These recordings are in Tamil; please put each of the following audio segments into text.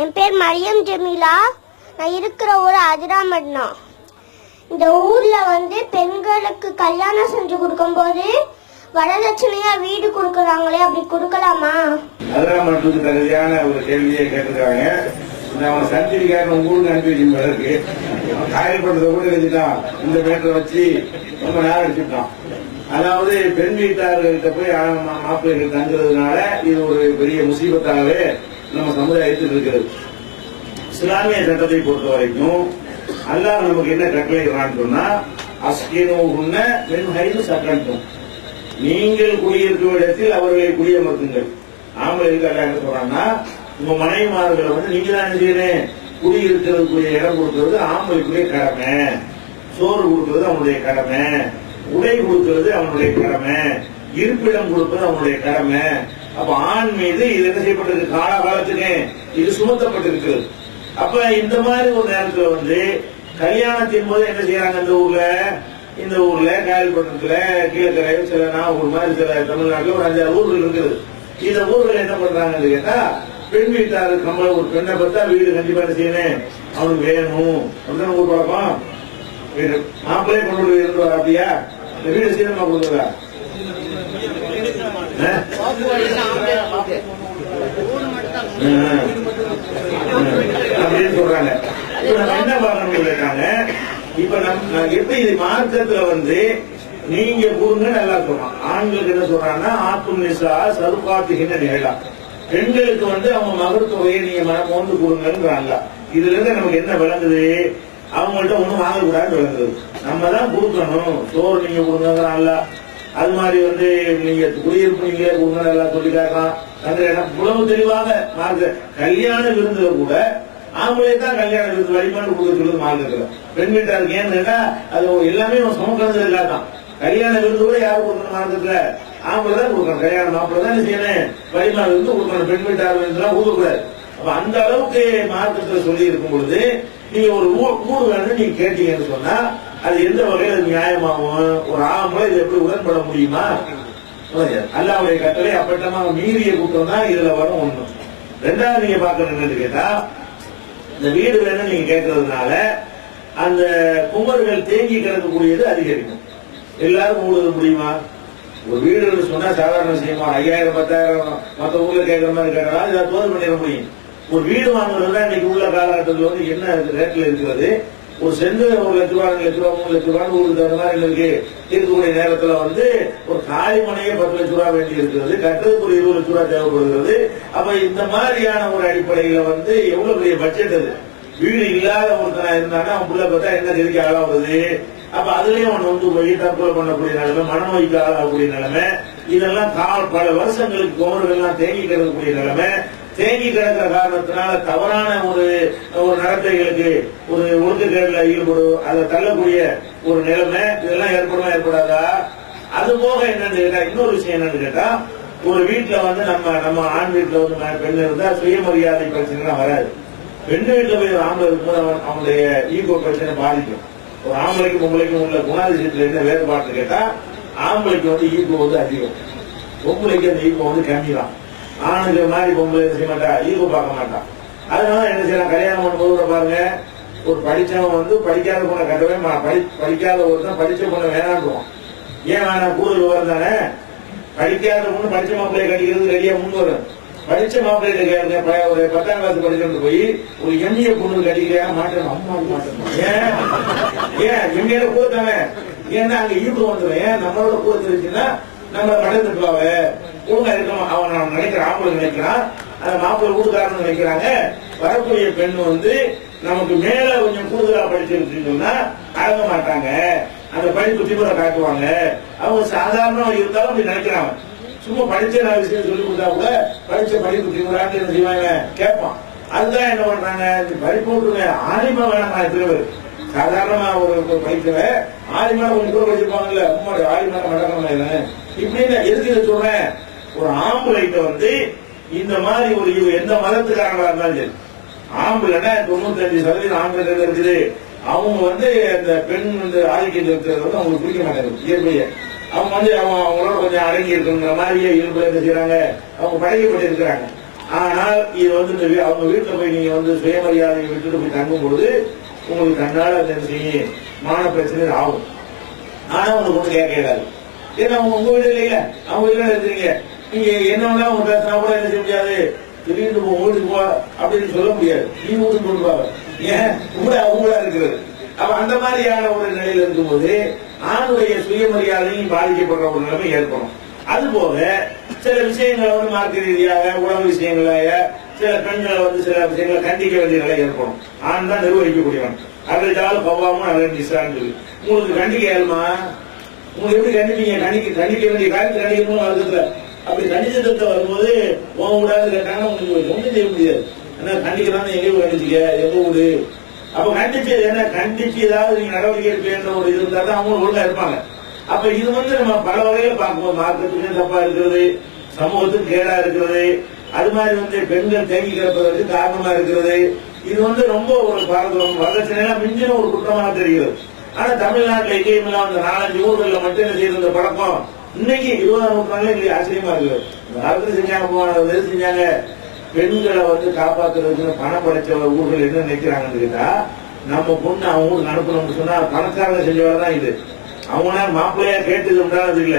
என் பேர் மரியம் ஜமீலா. நான் இருக்கிற ஊர் அதிராமட்னா இந்த ஊர்ல வந்து பெண்களுக்கு கல்யாணம் செஞ்சு கொடுக்கும்போது வரதட்சணையா வீடு கொடுக்கறாங்களே அப்படி கொடுக்கலாமா? அதெல்லாம் மட்டும் தகுதியான ஒரு கேள்வியை கேட்டிருக்காங்க. இந்த அவன் சந்திரிக்காரன் உங்க ஊருக்கு அனுப்பி வச்சிருந்த இருக்கு. காயப்படுறத கூட எழுதிட்டான். இந்த பேட்டரை வச்சு ரொம்ப நேரம் அடிச்சுட்டான் அதாவது பெண் வீட்டார்கள்ட்ட போய் மாப்பிள்ளைகள் தங்குறதுனால இது ஒரு பெரிய முசீபத்தாகவே நம்ம சமுதாயத்தில் இருக்கிறது. இஸ்லாமிய சட்டத்தை பொறுத்த வரைக்கும் அல்லாஹ் நமக்கு என்ன கட்டளைகிறான்னு சொன்னா அஸ்கினோகுன்ன பெண் ஹைது சக்கண்டும் நீங்கள் குடியிருக்கும் இடத்தில் அவர்களை குடியமர்த்துங்கள். ஆம்பளைக்கு அல்ல என்ன சொல்றாங்கன்னா உங்க மனைவிமார்களை வந்து நீங்க தான் செய்யணும்? குடியிருக்கிறதுக்குரிய இடம் கொடுக்கறது ஆம்பளைக்குரிய கடமை. சோறு கொடுக்கறது அவனுடைய கடமை. உடை கொடுக்கறது அவனுடைய கடமை. இருப்பிடம் கொடுப்பது அவனுடைய கடமை. அப்ப ஆண் மீது இது என்ன செய்யப்பட்டிருக்கு? காலகாலத்துக்கு இது சுமத்தப்பட்டிருக்கிறது அப்ப இந்த மாதிரி ஒரு நேரத்துல வந்து கல்யாணத்தின் போது என்ன செய்யறாங்க இந்த ஊர்ல? இந்த ஊர்ல காயல்பட்டினத்துல கீழக்கரை சில நாகூர் மாதிரி சில தமிழ்நாட்டுல ஒரு அஞ்சாறு ஊர்கள் இருக்குது. இந்த ஊர்கள் என்ன பண்றாங்கன்னு கேட்டா பெண் வீட்டாரு கம்பள ஒரு பெண்ணை பார்த்தா வீடு கண்டிப்பா என்ன செய்யணும்? அவனுக்கு வேணும். அப்படின்னு ஊர் பழக்கம். வீடு மாப்பிள்ளையே கொண்டு இருந்து வர அப்படியா? இந்த வீடு சீரமா கொடுக்குறா அப்படின்னு சொல்றாங்க. என்ன பார்க்கணும் கேட்டாங்க இப்ப நம் எப்படி இது மார்க்கத்துல வந்து நீங்க கூறுங்க நல்லா சொல்றான் ஆண்களுக்கு என்ன சொல்றாங்கன்னா ஆத்தும் நிசா சருப்பாத்துகின்ற நிகழா பெண்களுக்கு வந்து அவங்க மகர் தொகையை நீங்க மனம் மோந்து கொடுங்கன்றாங்க இதுல இருந்து நமக்கு என்ன விளங்குது? அவங்கள்ட்ட ஒண்ணும் வாங்கக்கூடாதுன்னு விளங்குது. நம்ம தான் கொடுக்கணும். சோறு நீங்க கொடுங்கங்கிறான்ல அது மாதிரி வந்து நீங்க குடியிருப்பு நீங்களே கொடுங்க எல்லாம் சொல்லி காட்டலாம் அந்த புலவு தெளிவாக மார்க்க கல்யாண விருந்துல கூட ஆம்பளை தான் கல்யாண விருந்து வழிபாடு கொடுக்கறது மார்க்கத்துல பெண் வீட்டாருக்கு ஏன்னு கேட்டா அது எல்லாமே சுமக்கிறது இல்லாதான் கல்யாண விருந்து கூட யாரு கொடுக்கணும் மார்க்கத்துல ஆம்பளை தான் கொடுக்கணும். கல்யாண மாப்பிள்ள தான் என்ன செய்யணும். வழிபாடு விருந்து கொடுக்கணும். பெண் வீட்டார் விருந்துலாம் ஊதக்கூடாது அப்ப அந்த அளவுக்கு மார்க்கத்துல சொல்லி இருக்கும் பொழுது நீங்க ஒரு ஊர் வேணும்னு நீங்க கேட்டீங்கன்னு சொன்னா அது எந்த வகையில் அது நியாயமாகும் ஒரு ஆம்பளை இது எப்படி உடன்பட முடியுமா? அல்லாவுடைய கட்டளை அப்பட்டமா மீறிய கூட்டம் தான் இதுல வரும் ஒண்ணு. ரெண்டாவது நீங்க பாக்குறது என்னன்னு கேட்டா இந்த வீடு வேணும் நீங்க கேட்கறதுனால அந்த குமர்கள் தேங்கி கிடக்கக்கூடியது அதிகரிக்கும். எல்லாரும் ஊடுருவ முடியுமா? ஒரு வீடு சொன்னா சாதாரண விஷயமா ஐயாயிரம் பத்தாயிரம் மத்த ஊர்ல கேட்கற மாதிரி கேட்கலாம் இதை தோல் பண்ணிட முடியும். ஒரு வீடு வாங்குறதுனா இன்னைக்கு உள்ள காலகட்டத்தில் வந்து என்ன ரேட்ல இருக்கிறது? ஒரு செண்டு ஒரு லட்ச ரூபா ரெண்டு லட்ச ரூபா மூணு லட்ச ரூபான்னு ஊருக்கு தகுந்த மாதிரி இருக்கக்கூடிய நேரத்துல வந்து ஒரு காலிமனையே பத்து லட்ச ரூபா வேண்டி இருக்கிறது கட்டுறதுக்கு ஒரு இருபது லட்ச ரூபா தேவைப்படுகிறது. அப்ப இந்த மாதிரியான ஒரு அடிப்படையில வந்து எவ்வளவு பெரிய பட்ஜெட் அது? வீடு இல்லாத ஒருத்தனா இருந்தானா அவன் பிள்ளை பார்த்தா என்ன கதிக்கு ஆளாவது? அப்ப அதுலயும் அவன் வந்து போய் தற்கொலை பண்ணக்கூடிய நிலைமை மனநோய்க்கு ஆளாகக்கூடிய நிலைமை இதெல்லாம் கால் பல வருஷங்களுக்கு குமர்கள்லாம் தேங்கி கிடக்கக்கூடிய நிலைமை தேங்கி கிடக்கிற காரணத்தினால தவறான ஒரு ஒரு நடத்தைகளுக்கு ஒரு ஒழுங்குகேடுல ஈடுபடும் அதை தள்ளக்கூடிய ஒரு நிலைமை இதெல்லாம் ஏற்படுமா ஏற்படாதா? அது போக என்னன்னு கேட்டா இன்னொரு விஷயம் என்னன்னு கேட்டா ஒரு வீட்டுல வந்து நம்ம நம்ம ஆண் வீட்டுல வந்து பெண் இருந்தா சுயமரியாதை பிரச்சனை வராது. பெண் வீட்டுல போய் ஆம்பளை இருக்கும்போது அவன் அவனுடைய ஈகோ பிரச்சனை பாதிக்கும். ஒரு ஆம்பளைக்கும் பொம்பளைக்கும் உள்ள குணாதிசயத்துல என்ன வேறுபாடு கேட்டா ஆம்பளைக்கு வந்து ஈகோ வந்து அதிகம். பொம்பளைக்கு அந்த ஈகோ வந்து கம்மி தான் ஆணுக்கு மாதிரி பொம்பளை செய்ய மாட்டா. ஈகோ பார்க்க மாட்டான் அதனால என்ன செய்யலாம்? கல்யாணம் பண்ணும்போது பாருங்க ஒரு படிச்சவன் வந்து படிக்காத பொண்ணை கட்டவே மா- படி படிக்காத ஒருத்தன் படிச்ச பொண்ணை வேணாண்டுவான் ஏன் வேணாம் கூடுதல் விவரம் தானே? படிக்காத பொண்ணு படிச்ச மாப்பிள்ளைய கட்டிக்கிறது ரெடியா முன் வரும் படிச்ச மாப்பிள்ளைய கேளுங்க ஒரு பத்தாம் கிளாஸ் படிச்சுட்டு போய் ஒரு எம்ஏ பொண்ணு கட்டிக்கிறியா? மாட்டேன் அம்மா மாட்டேன் ஏன்? ஏன்? எம்ஏல கூட தானே ஏன்னா அங்க ஈடு வந்துடும் ஏன்? நம்மளோட கூட தெரிஞ்சுன்னா நம்ம கடந்துட்டுவாவ இவங்க இருக்கணும் அவன் நான் நினைக்கிறான் ஆம்பளை நினைக்கிறான். அந்த மாப்பிள்ளை வீட்டுக்காரன் நினைக்கிறாங்க. வரக்கூடிய பெண் வந்து நமக்கு மேல கொஞ்சம் கூடுதலா படிச்சிருச்சுன்னு சொன்னா அழக மாட்டாங்க. அந்த படிப்பு திமுறை காட்டுவாங்க. அவங்க சாதாரண இருந்தாலும் அப்படி நினைக்கிறாங்க சும்மா படிச்ச நான் விஷயம் சொல்லி கொடுத்தா கூட படிச்ச படிப்பு திமுறான்னு என்ன செய்வாங்க? கேட்பான். அதுதான் என்ன பண்றாங்க? இந்த படிப்பு விட்டுருங்க ஆலிமா வேணாம் எத்தனை சாதாரணமா ஒரு ஒரு படிக்கிறவன் ஆலிமா கொஞ்சம் கூட படிச்சிருப்பாங்கல்ல. உம்மாடி ஆலிமா மடக்கம் இப்படின்னு எதுக்கு சொல்றேன்? ஒரு ஆம்பளைட்ட வந்து இந்த மாதிரி ஒரு இவ எந்த மதத்துக்காரங்களா இருந்தாலும் சரி. ஆம்பளைன்னா தொண்ணூத்தஞ்சு சதவீதம் ஆண்கள் இருக்குது. அவங்க வந்து அந்த பெண் வந்து ஆதிக்கம் இருக்கிறது வந்து அவங்களுக்கு பிடிக்க மாட்டாங்க இயற்கையை. அவங்க வந்து அவங்க அவங்களோட கொஞ்சம் அடங்கி இருக்குங்கிற மாதிரியே இயல்புல என்ன செய்யறாங்க அவங்க பழகப்பட்டு இருக்கிறாங்க. ஆனால் இது வந்து இந்த வீ- அவங்க வீட்டில் போய் நீங்க வந்து சுயமரியாதையை விட்டுட்டு போய் தங்கும்போது உங்களுக்கு தன்னால் அந்த மான பிரச்சனை ஆகும். ஆனா உங்களுக்கு ஒண்ணு கேட்க இயலாது. ஏன்னா அவங்க உங்க வீடு இல்லைங்க. அவங்க வீட்டுல இருக்கிறீங்க. நீங்க என்ன வேணா அவங்க பேசினா கூட என்ன செய்ய முடியாது. திடீர்னு உங்க வீட்டுக்கு போ அப்படின்னு சொல்ல முடியாது. நீ வீட்டுக்கு கொடுப்பாங்க ஏன்? கூட அவங்களா இருக்கிறது. அப்ப அந்த மாதிரியான ஒரு நிலையில இருக்கும்போது ஆணுடைய சுயமரியாதையும் பாதிக்கப்படுற ஒரு நிலைமை ஏற்படும். அது போக சில விஷயங்களை வந்து மார்க்க ரீதியாக உணவு விஷயங்களாக சில பெண்களை வந்து சில விஷயங்களை கண்டிக்க வேண்டிய நிலை ஏற்படும். ஆண் தான் நிர்வகிக்கக்கூடியவன். அதற்காக பவாமும் அதன் சொல்லி. உங்களுக்கு கண்டிக்க ஏழுமா உங்களுக்கு எப்படி கண்டிப்பீங்க? கண்டிக்க கணிக்க வேண்டிய காரியத்தை கண்டிக்கணும் வருதுல அப்படி கண்டிச்சத்தை வரும்போது உன் விடாது கேட்டாங்கன்னா உங்களுக்கு ஒன்றும் செய்ய முடியாது. ஏன்னா கண்டிக்கிறான்னு எங்கேயும் கண்டிச்சிக்க எங்க விடு. அப்ப கண்டிச்சு என்ன? கண்டிச்சு ஏதாவது நீங்க நடவடிக்கை எடுப்பீன்ற ஒரு இது இருந்தா தான் அவங்க ஒழுங்கா இருப்பாங்க அப்ப இது வந்து நம்ம பல வகையில பார்க்கும்போது மார்க்கத்துக்கு தப்பா இருக்கிறது சமூகத்துக்கு கேடா இருக்கிறது அது மாதிரி வந்து பெண்கள் தேங்கி கிடப்பதற்கு காரணமா இருக்கிறது. இது வந்து ரொம்ப ஒரு பாரதம் வரதட்சணையெல்லாம் மிஞ்சின ஒரு குற்றமாக தெரிகிறது. ஆனா தமிழ்நாட்டுல எங்கேயும் இல்லாம நாலஞ்சு ஊர்கள்ல மட்டும் என்ன செய்திருந்த பழக்கம். இன்னைக்கு இருபதாம் நூற்றாண்டுல எங்களுக்கு ஆச்சரியமா இருக்குது. இந்த காலத்துல செஞ்சாங்க போன செஞ்சாங்க? பெண்களை வந்து காப்பாத்துறதுக்கு பணம் படைச்ச ஊர்கள் என்ன நினைக்கிறாங்கன்னு கேட்டா நம்ம பொண்ணு அவங்க ஊருக்கு அனுப்பணும்னு சொன்னா பணக்காரங்க செஞ்ச தான் இது. அவங்களா மாப்பிள்ளையா கேட்டது உண்டானது இல்ல.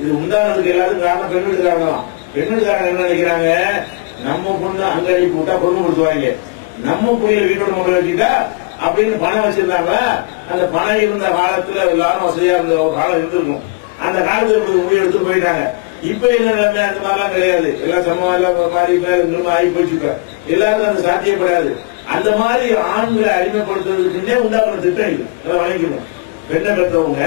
இது உண்டானதுக்கு எல்லாரும் காரணம் பெண் எடுக்கிறாங்களாம் பெண் எடுக்கிறாங்க என்ன நினைக்கிறாங்க? நம்ம பொண்ணு அங்க அனுப்பி விட்டா பொண்ணு கொடுத்துவாங்க நம்ம பிள்ளைய வீட்டோட முறை வச்சுட்டா அப்படின்னு பணம் வச்சிருந்தாங்க அந்த பணம் இருந்த காலத்துல எல்லாரும் வசதியா இருந்த ஒரு காலம் இருந்திருக்கும். அந்த காலத்துல இப்படி முடிவு எடுத்து போயிட்டாங்க. இப்ப என்ன நிலைமை? அந்த மாதிரிலாம் கிடையாது. எல்லாம் சமமா எல்லாம் மாறி ஆகி போச்சு எல்லாரும் எல்லாருக்கும் அது சாத்தியப்படாது. அந்த மாதிரி ஆண்களை அடிமைப்படுத்துறதுக்குன்னே உண்டாக்குற திட்டம் இது. எல்லாம் வழங்கிடும் பெண்ணை பெற்றவங்க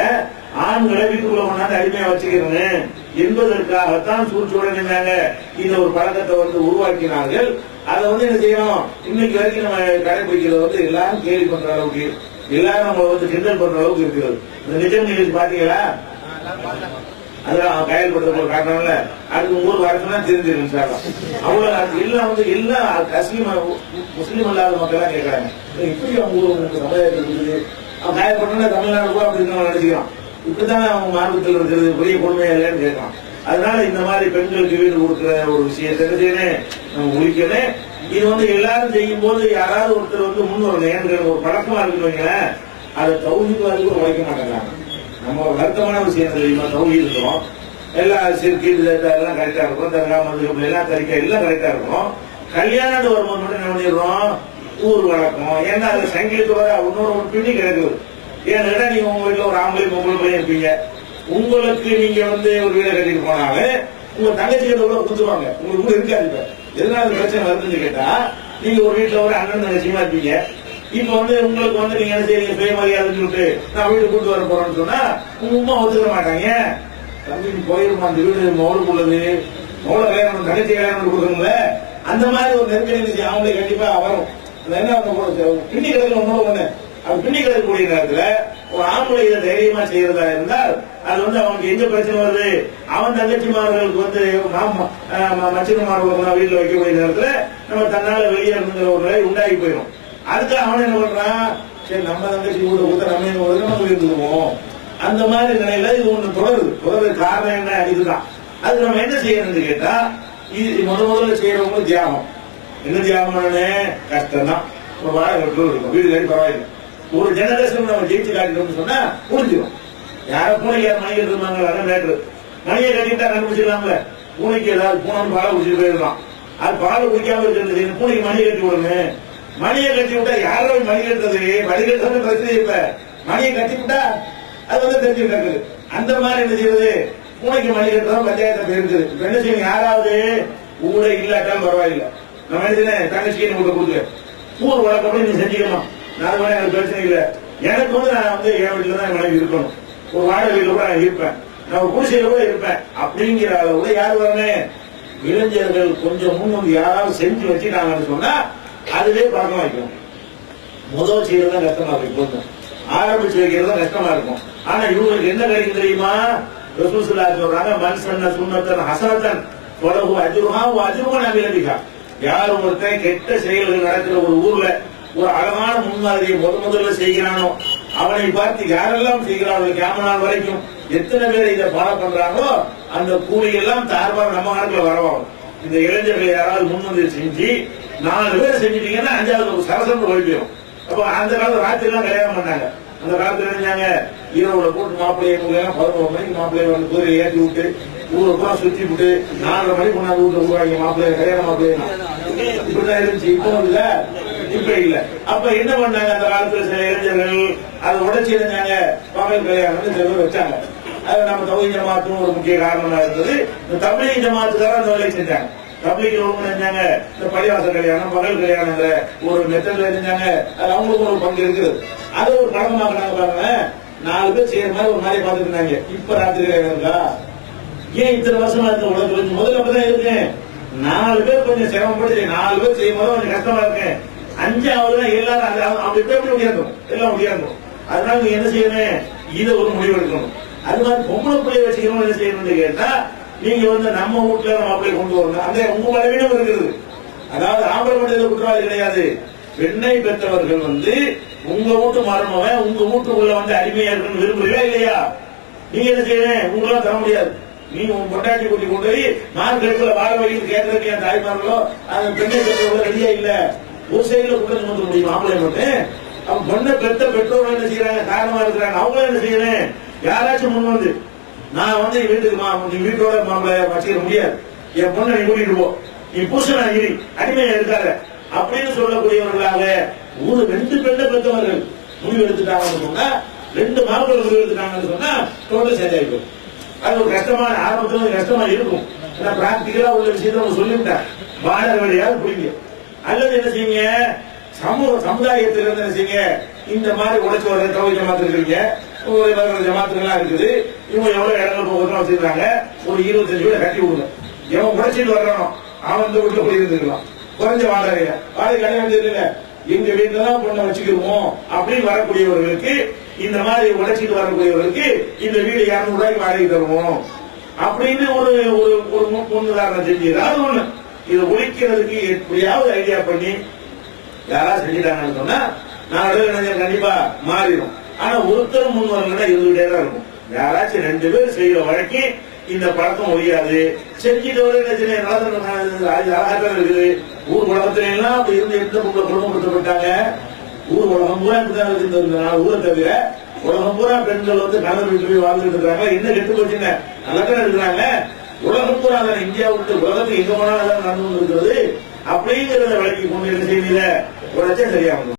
ஆண்களை வீட்டுக்குள்ள கொண்டாந்து அடிமையா வச்சுக்கிறேன் என்பதற்காகத்தான் சூழ்ச்சியோட நின்றாங்க இந்த ஒரு பழக்கத்தை வந்து உருவாக்கினார்கள். அதை வந்து என்ன செய்யணும்? இன்னைக்கு வரைக்கும் நம்ம கடைபிடிக்கிறது வந்து எல்லாரும் கேள்வி பண்ற அளவுக்கு எல்லாரும் நம்ம வந்து கிண்டல் பண்ற அளவுக்கு இருக்கிறது. இந்த நிஜம் நிகழ்ச்சி பாத்தீங்களா? அதெல்லாம் அவன் கையில் படுத்த காட்டணும்ல அதுக்கு ஊர் ஊருக்கு வரச்சுன்னா சார். அவ்வளவு அது எல்லாம் வந்து எல்லாம் அஸ்லீம் முஸ்லீம் அல்லாத மக்கள் எல்லாம் கேட்கறாங்க இப்படி அவங்க ஊர் உங்க சமுதாயத்தில் இருக்குது. அவன் காயப்படணும்னா தமிழ்நாடு கூட அப்படி இருக்கணும் நினைச்சுக்கிறான். இப்படிதான் அவங்க மார்க்கத்தில் இருக்கிறது. பெரிய கொடுமையா இல்லைன்னு கேட்கறான். அதனால இந்த மாதிரி பெண்களுக்கு வீடு கொடுக்குற ஒரு விஷயத்தை என்ன நம்ம முடிக்கணும். இது வந்து எல்லாரும் செய்யும் போது யாராவது ஒருத்தர் வந்து முன் ஏன்னு ஒரு பழக்கமா இருக்குன்னு அதை தௌஹீத்வாதிக்கு உழைக்க மாட்டேங்கிறாங்க நம்ம ஒரு வருத்தமான விஷயம் தெரியுமா? தௌஹீத் இருக்கிறோம். எல்லா சிறுக்கு எல்லாம் கரெக்டா இருக்கும். தர்கா மதுகம் எல்லாம் தரிக்கா எல்லாம் கரெக்டா இருக்கும். கல்யாணம் வரும்போது மட்டும் என்ன பண்ணிடுறோம்? ஊர் வழக்கம் ஏன்னா அது சங்கீதத்தோட இன்னொரு ஒரு பின்னி கிடைக்குது. ஏன்னா நீங்க உங்க வீட்டுல ஒரு ஆம்பளை பொங்கல் பையன் இருப்பீங்க. உங்களுக்கு நீங்க வந்து ஒரு வீடை கட்டிட்டு போனாலும் உங்க தங்கச்சி கிட்ட கூட குத்துவாங்க உங்களுக்கு கூட இருக்காது இப்ப. எதனால பிரச்சனை வருதுன்னு கேட்டா நீங்க ஒரு வீட்டுல ஒரு அண்ணன் தங்கச்சியமா இருப்பீங்க. இப்ப வந்து உங்களுக்கு வந்து நீங்க என்ன செய்றீங்க? சுயமரியாதைன்னு சொல்லிட்டு நான் வீடு கூட்டு வர போறேன்னு சொன்னா உங்க உமா ஒத்துக்க மாட்டாங்க. தம்பி போயிருமா? அந்த வீடு மோளுக்கு உள்ளது. மோள கல்யாணம் தங்கச்சி கல்யாணம் கொடுக்கணும்ல. அந்த மாதிரி ஒரு நெருக்கடி இருந்துச்சு அவங்களே கண்டிப்பா வரும். என்ன அவங்க பின்னி கிடக்கு ஒன்னோட ஒண்ணு. அவன் பின்னி கிடக்கக்கூடிய நேரத்துல ஒரு ஆம்பளை இதை தைரியமா செய்யறதா இருந்தால் அது வந்து அவனுக்கு எங்க பிரச்சனை வருது? அவன் தங்கச்சிமார்களுக்கு வந்து மாமா வீட்டுல வைக்கக்கூடிய நேரத்துல நம்ம தன்னால வெளியே இருந்துங்கிற ஒரு நிலை உண்டாகி போயிடும். அதுக்கு அவன் என்ன பண்றான்? சரி நம்ம தங்கச்சி கூட கொடுத்தா நம்ம என்ன வருது நம்ம இருந்துக்குவோம். அந்த மாதிரி நிலையில இது ஒண்ணு தொடருது. தொடர்றது காரணம் என்ன? இதுதான். அது நம்ம என்ன செய்யணும்னு கேட்டா இது முத முதல்ல செய்யறவங்க தியாகம். என்ன தியாகம்னு கஷ்டம் தான் வீடு கட்டி பரவாயில்லை. ஒரு ஜெனரேஷன் நம்ம ஜெயிச்சு காட்டிட்டோம்னு சொன்னா புரிஞ்சிடும் யாரோ பூனைக்கு யார் மணி இருந்தாங்க அதான் மேட்ரு மணியை கட்டிட்டா கண்டுபிடிச்சிடலாம்ல. பூனைக்கு ஏதாவது பூனை பாலை குடிச்சிட்டு போயிடலாம். அது பாலை குடிக்காம இருக்கிறது பூனைக்கு மணி கட்டி விடுங்க மணியை கட்டி விட்டா யாரோ மணி கட்டுறது மணி கட்டுறது பிரச்சனை இல்ல. மணியை கட்டி விட்டா அது வந்து தெரிஞ்சு கிடக்குது அந்த மாதிரி என்ன செய்யறது? பூனைக்கு மணி கட்டுறதா பஞ்சாயத்தை போயிருக்குது என்ன செய்யணும்? யாராவது ஊரே இல்லாட்டாலும் பரவாயில்ல. நம்ம என்ன செய்யணும்? தங்கச்சிக்கு கொடுக்க ஊர் வழக்கப்படி நீ செஞ்சுக்கணும்? நான் கூட எனக்கு பிரச்சனை இல்லை. எனக்கு வந்து நான் வந்து என் வீட்டில் தான் எனக்கு இருக்கணும். ஒரு வாடகை வீட்டில் கூட நான் இருப்பேன். நான் ஒரு குடிசையில் கூட இருப்பேன். அப்படிங்கிற அளவுல யார் வரணும் இளைஞர்கள் கொஞ்சம் முன் வந்து யாராவது செஞ்சு வச்சு வச்சுட்டாங்கன்னு சொன்னா அதுவே பழக்கம் வைக்கணும் முதல் செய்யறது தான் கஷ்டமா இருக்கும் இப்போது ஆரம்பிச்சு வைக்கிறது தான் கஷ்டமா இருக்கும். ஆனா இவங்களுக்கு என்ன கிடைக்கும் தெரியுமா? ரசூசுல்லா சொல்றாங்க மனுஷன் சுண்ணத்தன் ஹசனத்தன் உலகு அஜுருகா அஜுருகா நபிலபிகா யார் ஒருத்தன் கெட்ட செயல்கள் நடக்கிற ஒரு ஊர்ல ஒரு அழகான முன்மாதிரியை முத முதல்ல செய்கிறானோ அவனை பார்த்து யாரெல்லாம் செய்கிறார்கள் கேம நாள் வரைக்கும் எத்தனை பேர் இதை ஃபாலோ பண்றாங்களோ அந்த கூலி எல்லாம் தார்பார் நம்ம கணக்குல வரவாகும் இந்த இளைஞர்கள் யாராவது முன் வந்து செஞ்சு நாலு பேர் செஞ்சிட்டீங்கன்னா அஞ்சாவது ஒரு ஒழிப்பிடும் போயிடும். அப்ப அந்த காலத்துல ராத்திரி எல்லாம் கல்யாணம் பண்ணாங்க. அந்த காலத்துல நினைச்சாங்க ஈரோட போட்டு மாப்பிள்ளையை கொடுக்காங்க பதினோரு மணிக்கு மாப்பிள்ளையை வந்து குதிரை ஏற்றி விட்டு ஊரை பூரா சுத்தி விட்டு நாலரை மணிக்கு கொண்டாந்து வீட்டுல விடுவாங்க மாப்பிள்ளைய கல்யாணம் மாப்பிள்ளைய இப்படிதான் இருந்துச்சு. இப்போ இல்ல. இப்ப இல்ல. அப்ப என்ன பண்ணாங்க அந்த காலத்துல சில இளைஞர்கள்? அதை உடைச்சு இருந்தாங்க பகல் கல்யாணம் சில பேர் வச்சாங்க. அது நம்ம தொகுதி ஜமாத்தும் ஒரு முக்கிய காரணமா இருந்தது இந்த தமிழக ஜமாத்துக்கார அந்த வேலையை செஞ்சாங்க. தப்லீக் ஒழுங்கு செஞ்சாங்க. இந்த பள்ளிவாசல் கல்யாணம் பகல் கல்யாணங்கிற ஒரு மெத்தட்ல இருந்தாங்க அது அவங்களுக்கும் ஒரு பங்கு இருக்குது. அது ஒரு பழக்கமாக்குறாங்க பாருங்க. நாலு பேர் செய்யற மாதிரி ஒரு மாதிரி பார்த்துட்டு இருந்தாங்க. இப்ப ராத்திரி கல்யாணம் இருக்கா? ஏன் இத்தனை வருஷமா இருக்க? உலகத்துல முதல்ல அப்பதான் இருக்கேன் நாலு பேர் கொஞ்சம் சிரமப்பட்டு நாலு பேர் செய்யும் போது கொஞ்சம் கஷ்டமா இருக்கேன் அஞ்சாவது எல்லாரும் அப்படி எப்படி எப்படி எல்லாம் முடியாதும் அதனால நீங்க என்ன செய்யணும்? இதை ஒரு முடிவு எடுக்கணும். அது மாதிரி பொம்பளை பிள்ளைய வச்சுக்கணும் என்ன செய்யணும்னு கேட்டா நீங்க வந்து நம்ம வீட்டுல நம்ம அப்படியே கொண்டு வரணும். அந்த உங்க பலவீனம் இருக்குது. அதாவது ஆம்பளை மட்டும் குற்றவாளி கிடையாது. பெண்ணை பெற்றவர்கள் வந்து உங்க வீட்டு மருமவன் உங்க வீட்டுக்குள்ள வந்து அடிமையா இருக்கணும்னு விரும்புறீங்களா இல்லையா? நீங்க என்ன செய்யணும்? உங்களால தர முடியாது. நீங்க உங்க பொண்டாட்டி கூட்டி கொண்டு போய் மார்க்கெட்டுல வாழ வழியில் கேட்கறதுக்கு என் தாய்மார்களோ? அந்த பெண்ணை பெற்றவங்க ரெடியா இல்லை. ஒரு சைடுல குற்றம் சுமத்த முடியும் மாப்பிள்ளை மட்டும் அவன் பொண்ணை பெத்த பெற்றோர் என்ன செய்யறாங்க காரணமா இருக்கிறாங்க அவங்களும் என்ன செய்யணும் யாராச்சும் முன் வந்து நான் வந்து வீட்டுக்கு மா வீட்டோட மாப்பிள்ளை வச்சுக்க முடியாது. என் பொண்ணை நீ கூட்டிட்டு போ. நீ புருஷனா இரு. அடிமையா இருக்காரு அப்படின்னு சொல்லக்கூடியவர்களாக ஒரு ரெண்டு பெண்ணை பெற்றவர்கள் முடிவு எடுத்துட்டாங்கன்னு சொன்னா ரெண்டு மாப்பிள்ளை முடிவு எடுத்துட்டாங்கன்னு சொன்னா டோட்டல் சரியாயிடும் அது ஒரு கஷ்டமான ஆரம்பத்துல கஷ்டமா இருக்கும். ஏன்னா பிராக்டிக்கலா உள்ள விஷயத்த அவங்க சொல்லிவிட்டேன் வாடகை வேலையாவது புரியுங்க அல்லது என்ன செய்யுங்க சமூக சமுதாயத்தில் இருந்து என்ன செய்வீங்க? இந்த மாதிரி உழைச்சு வர தவிர ஜமாத்து இருக்கிறீங்க. ஒரு இருக்குது. இவங்க எவ்வளவு இடங்கள் போகிறோம் வச்சிருக்காங்க ஒரு இருபத்தஞ்சு வீட கட்டி விடுங்க எவன் உழைச்சிட்டு வர்றானோ அவன் இந்த வீட்டுல போய் இருந்துக்கலாம் குறைஞ்ச வாடகையில. வாடகை கல்யாணம் வேண்டியது இல்ல எங்க வீட்டுல தான் பொண்ணை வச்சுக்கிடுவோம் அப்படின்னு வரக்கூடியவர்களுக்கு இந்த மாதிரி உழைச்சிட்டு வரக்கூடியவர்களுக்கு இந்த வீடு இரநூறு ரூபாய்க்கு வாடகை தருவோம். அப்படின்னு ஒரு ஒரு ஒரு முன்னுதாரணம் செஞ்சு ஏதாவது ஒண்ணு. இதை ஒழிக்கிறதுக்கு எப்படியாவது ஐடியா பண்ணி யாராவது செஞ்சுட்டாங்கன்னு சொன்னா நான் இளைஞர் கண்டிப்பா மாறிடும். ஆனா ஒருத்தர் முன் வரணும்னா இருந்துகிட்டே தான் இருக்கும். யாராச்சும் ரெண்டு பேர் செய்யற வழக்கு இந்த பழக்கம் ஒழியாது. செஞ்சுட்டு வர அழகாக இருக்குது. ஊர் உலகத்துல எல்லாம் அப்படி இருந்து எந்த பொருளை குடும்பப்படுத்தப்பட்டாங்க. ஊர் உலகம் பூரா இப்படிதான் இருக்குது ஊரை தவிர உலகம் பூரா பெண்கள் வந்து கணவர் வீட்டு போய் வாழ்ந்துட்டு இருக்காங்க என்ன கெட்டு போச்சுங்க? நல்லா இருக்கிறாங்க. உலகம் பூரா இந்தியா விட்டு உலகத்துக்கு எங்க போனாலும் நடந்து கொண்டிருக்கிறது அப்படிங்கறத விளக்கி கொண்டு என்ன செய்வீங்க உழைச்சா சரியாகும்.